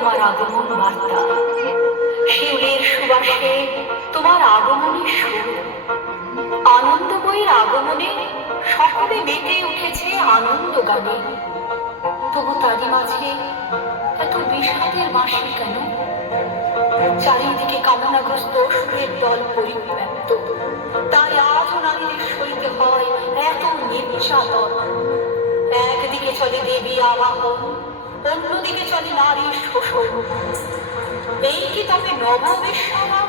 তোমার আগমন বার্তা, শিউলির সুবাসে তোমার আগমনের সুর, আনন্দময়ীর আগমনে সকলে মেতে উঠেছে আনন্দ গানে। তবু তারই মাঝে এত বিষাদের বাঁশি কেন? চারিদিকে কামনাগ্রস্ত সুরের দল পরিব্যাপ্ত, তাই আজও নারীদের সইতে হয় এত নির্যাতন। একদিকে চলে দেবী আবাহন, অন্যদিকে চলে নারীর শোষণ। এই কি তবে নববিশ্রাম?